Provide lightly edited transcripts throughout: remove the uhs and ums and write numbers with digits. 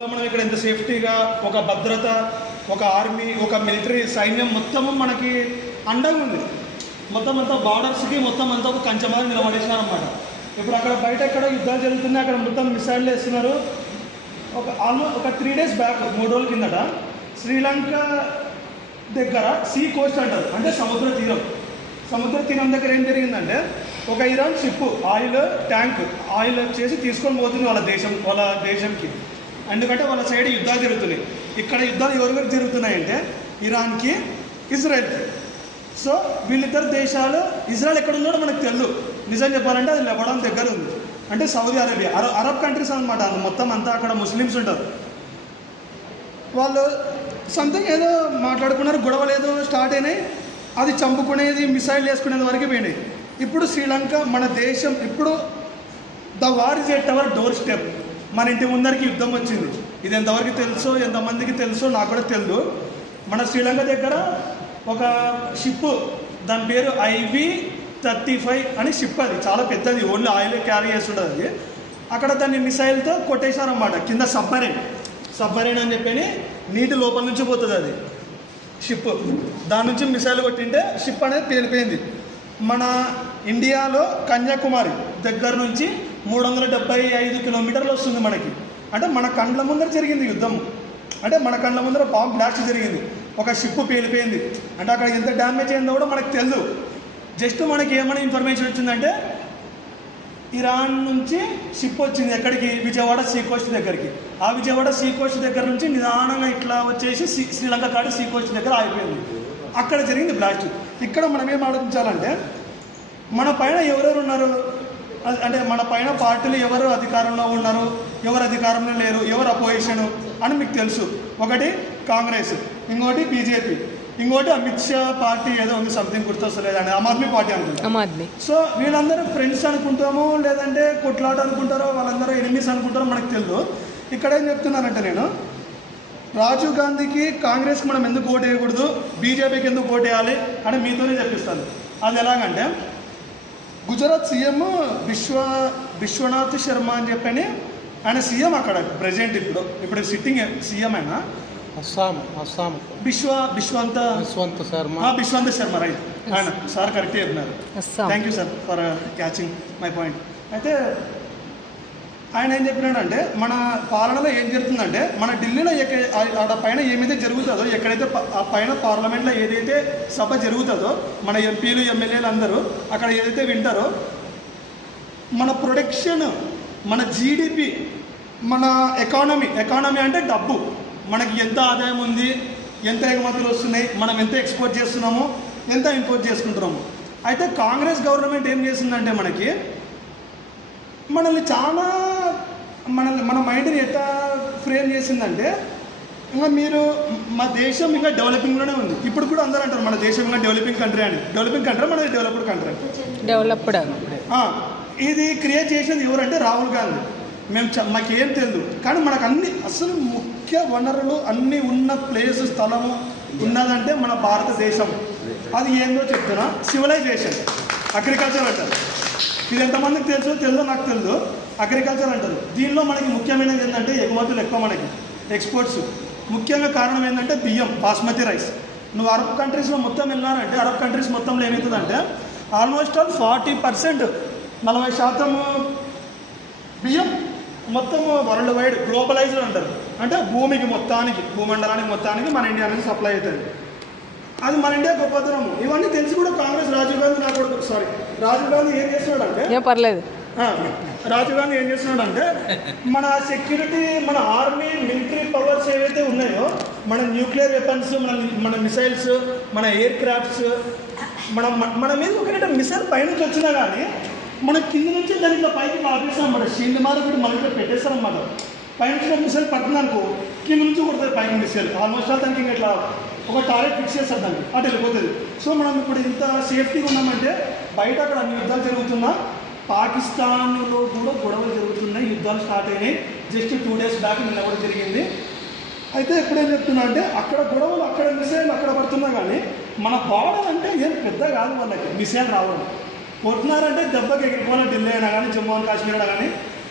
మనం ఇక్కడ ఎంత సేఫ్టీగా ఒక భద్రత, ఒక ఆర్మీ, ఒక మిలిటరీ సైన్యం మొత్తము మనకి అండగా ఉంది. మొత్తం అంతా బార్డర్స్కి మొత్తం అంతా ఒక కంచెమారి నిలబడేసినారు అనమాట. ఇప్పుడు అక్కడ బయట ఎక్కడ యుద్ధాలు జరుగుతున్నాయి, అక్కడ మొత్తం మిసైళ్ళు వేస్తున్నారు. ఒక 3 days బ్యాక్, 3 రోజుల కిందట శ్రీలంక దగ్గర సీ కోస్ట్ అంటారు, అంటే సముద్ర తీరం దగ్గర ఏం జరిగిందంటే ఒక ఇరాన్ షిప్ ఆయిల్ చేసి తీసుకొని పోతుంది వాళ్ళ దేశంకి. ఎందుకంటే వాళ్ళ సైడ్ యుద్ధాలు జరుగుతున్నాయి. ఇక్కడ యుద్ధాలు ఎవరెవరికి జరుగుతున్నాయంటే ఇరాన్కి, ఇజ్రాయెల్కి. సో వీళ్ళిద్దరు దేశాలు, ఇజ్రాయెల్ ఎక్కడ ఉందో మనకు తెలియదు. నిజం చెప్పాలంటే అది లెబనాన్ దగ్గర ఉంది, అంటే సౌదీ అరేబియా, అరబ్ కంట్రీస్ అనమాట. మొత్తం అంతా అక్కడ ముస్లిమ్స్ ఉంటారు. వాళ్ళు సంథింగ్ ఏదో మాట్లాడుకున్నారు, గొడవలు ఏదో స్టార్ట్ అయినాయి. అది చంపుకునేది, మిసైల్ వేసుకునేది వరకు పోయినాయి. ఇప్పుడు శ్రీలంక మన దేశం, ఇప్పుడు the war is at our door step. మన ఇంటి ముందరికి యుద్ధం వచ్చింది. ఇది ఎంతవరకు తెలుసో, ఎంతమందికి తెలుసో నాకు కూడా తెలియదు. మన శ్రీలంక దగ్గర ఒక షిప్, దాని పేరు IV-35 అని షిప్. అది చాలా పెద్దది, ఓన్లీ ఆయిల్ క్యారీ చేస్తుంటుంది. అది అక్కడ దాన్ని మిసైల్తో కొట్టేశారన్నమాట. కింద సబ్మరైన్ అని చెప్పి నీటి లోపల నుంచి పోతుంది అది షిప్. దాని నుంచి మిసైల్ కొట్టింటే షిప్ అనేది పేలిపోయింది. మన ఇండియాలో కన్యాకుమారి దగ్గర నుంచి 375 కిలోమీటర్లు వస్తుంది మనకి. అంటే మన కండ్ల ముందర జరిగింది యుద్ధం, అంటే మన కండ్ల ముందర బాంబ్ బ్లాస్ట్ జరిగింది. ఒక షిప్ పేలిపోయింది. అంటే అక్కడ ఎంత డ్యామేజ్ అయిందో కూడా మనకు తెలియదు. జస్ట్ మనకి ఏమైనా ఇన్ఫర్మేషన్ వచ్చిందంటే ఇరాన్ నుంచి షిప్ వచ్చింది ఎక్కడికి, విజయవాడ సీ కోస్ట్ దగ్గరికి. ఆ విజయవాడ సీ కోస్ట్ దగ్గర నుంచి నిదానంగా ఇట్లా వచ్చేసి శ్రీలంక కాడి సీ కోస్ట్ దగ్గర ఆగిపోయింది. అక్కడ జరిగింది బ్లాస్ట్. ఇక్కడ మనం ఏం ఆలోచించాలంటే మన పైన ఎవరెవరు ఉన్నారు, అంటే మన పైన పార్టీలు ఎవరు అధికారంలో ఉన్నారు, ఎవరు అధికారంలో లేరు, ఎవరు అపోజిషన్ అని మీకు తెలుసు. ఒకటి కాంగ్రెస్, ఇంకోటి బీజేపీ, ఇంకోటి అమిత్ షా పార్టీ ఏదో ఉంది, సంథింగ్ గుర్తొస్తలేదండి, ఆమ్ ఆద్మీ పార్టీ అనుకుంటాం. సో వీళ్ళందరూ ఫ్రెండ్స్ అనుకుంటామో లేదంటే కొట్లాట అనుకుంటారో, వాళ్ళందరూ ఎనిమీస్ అనుకుంటారో మనకు తెలియదు. ఇక్కడ ఏం చెప్తున్నానంటే నేను, రాజీవ్ గాంధీకి కాంగ్రెస్కి మనం ఎందుకు ఓటు వేయకూడదు, బీజేపీకి ఎందుకు ఓటు వేయాలి అని మీతోనే చెప్పిస్తాను. అది ఎలాగంటే గుజరాత్ సీఎం విశ్వనాథ్ శర్మ అని చెప్పని ఆయన సీఎం అక్కడ ప్రజెంట్, ఇప్పుడు సిట్టింగ్ సీఎం ఆయన అస్సాం విశ్వంత శర్మ రైట్. ఆయన సార్ కరెక్ట్గా చెప్పినారు. Thank you sir for catching my point. అయితే ఆయన ఏం చెప్పినాడంటే మన పాలనలో ఏం జరుగుతుందంటే మన ఢిల్లీలో ఆడ పైన ఏమైతే జరుగుతుందో, ఎక్కడైతే ఆ పైన పార్లమెంట్లో ఏదైతే సభ జరుగుతుందో, మన ఎంపీలు ఎమ్మెల్యేలు అందరూ అక్కడ ఏదైతే వింటారో, మన ప్రొడక్షన్, మన జీడిపి, మన ఎకానమీ అంటే డబ్బు, మనకి ఎంత ఆదాయం ఉంది, ఎంత ఎగుమతులు వస్తున్నాయి, మనం ఎంత ఎక్స్పోర్ట్ చేస్తున్నాము, ఎంత ఇంపోర్ట్ చేసుకుంటున్నాము. అయితే కాంగ్రెస్ గవర్నమెంట్ ఏం చేసిందంటే మనల్ని చాలా మన మైండ్ని ఎట్లా ఫ్రేమ్ చేసిందంటే, ఇంకా మీరు మా దేశం ఇంకా డెవలపింగ్లోనే ఉంది. ఇప్పుడు కూడా అందరూ అంటారు మన దేశం ఇంకా డెవలపింగ్ కంట్రీ అని. డెవలపింగ్ కంట్రీ, మనది డెవలప్డ్ కంట్రీ. ఇది క్రియేట్ చేసేది ఎవరంటే రాహుల్ గాంధీ. మాకేం తెలియదు, కానీ మనకు అన్ని అసలు ముఖ్య వనరులు అన్నీ ఉన్న ప్లేస్, స్థలము ఉన్నదంటే మన భారతదేశం. అది ఏందో చెప్తున్నా, సివిలైజేషన్, అగ్రికల్చర్ అంటారు. ఇది ఎంతమందికి తెలుసో నాకు తెలియదు. అగ్రికల్చర్ అంటారు. దీనిలో మనకి ముఖ్యమైనది ఏంటంటే ఎగుమతులు ఎక్కువ, మనకి ఎక్స్పోర్ట్స్. ముఖ్యంగా కారణం ఏంటంటే బియ్యం, బాస్మతి రైస్. నువ్వు అరబ్ కంట్రీస్లో మొత్తం వెళ్ళారంటే, అరబ్ కంట్రీస్ మొత్తంలో ఏమవుతుందంటే ఆల్మోస్ట్ ఆల్ 40%, 40% బియ్యం మొత్తం వరల్డ్ వైడ్ గ్లోబలైజ్డ్ అంటారు. అంటే భూమండలానికి మొత్తానికి మన ఇండియా నుంచి సప్లై అవుతుంది. అది మన ఇండియా గొప్పతనము. ఇవన్నీ తెలిసి కూడా కాంగ్రెస్, రాజీవ్ గాంధీ ఏం చేస్తున్నాడంటే మన సెక్యూరిటీ, మన ఆర్మీ, మిలిటరీ పవర్స్ ఏవైతే ఉన్నాయో, మన న్యూక్లియర్ వెపన్స్, మన మిసైల్స్, మన ఎయిర్ క్రాఫ్ట్స్, మన మీద ఒకటే మిసైల్ పైనుంచి వచ్చినా కానీ మన కింద నుంచి దానికి ఇట్లా పైకి ఆపేస్తాం అన్నమాట. షీల్డ్ మారి మళ్ళీ ఇట్లా పెట్టేస్తాం అన్నమాట. పైనుంచి మిసైల్ పడుతుంది అనుకో, కింద నుంచి కొడుతుంది పైకి మిసైల్. ఆల్మోస్ట్ ఆల్ దానికి ఇట్లా ఒక టార్గెట్ ఫిక్స్ చేస్తారు, దానికి అటు వెళ్ళిపోతుంది. సో మనం ఇప్పుడు ఇంత సేఫ్టీగా ఉన్నామంటే, బయట అక్కడ అన్ని యుద్ధాలు జరుగుతున్నా, పాకిస్తాన్లో కూడా గొడవలు జరుగుతున్నాయి, యుద్ధాలు స్టార్ట్ అయినాయి. జస్ట్ 2 days బ్యాక్ నిన్న కూడా జరిగింది. అయితే ఎప్పుడేం చెప్తున్నా అంటే అక్కడ గొడవలు, అక్కడ మిసైల్ అక్కడ పడుతున్నా కానీ మన బార్డర్ అంటే ఏం పెద్ద కాదు, వాళ్ళకి మిసైల్ రావడం. కొట్టినారంటే దెబ్బకి ఎగిరిపోయిన ఢిల్లీ అయినా కానీ, జమ్మూ అండ్ కాశ్మీర్ అయినా కానీ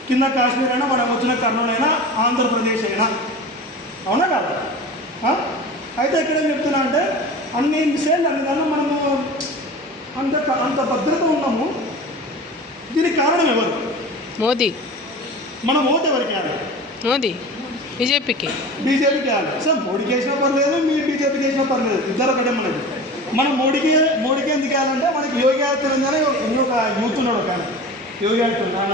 కింద కాశ్మీర్ అయినా మనం వచ్చిన కర్నూలు అయినా ఆంధ్రప్రదేశ్ అయినా, అవునా కదా? అయితే ఇక్కడ ఏం చెప్తున్నా అంటే అన్ని సేమ్ అన్ని దానిలో మనము అంత భద్రత ఉన్నాము. దీనికి కారణం ఎవరు? మోదీ. మనం ఓటు ఎవరికి వేయాలి? మోదీ. బీజేపీకి వేయాలి. సార్ మోడీకి వేసినా పర్లేదు, మీరు బీజేపీకి వేసినా పర్లేదు, ఇద్దరు ఒకటే మనకి. మనం మోడీకి ఎందుకు వేయాలంటే మనకి యోగి ఆదిత్యనాథ్ అని ఒక యూత్ ఉన్నాడు, ఒక యోగి ఆదిత్యనాథ్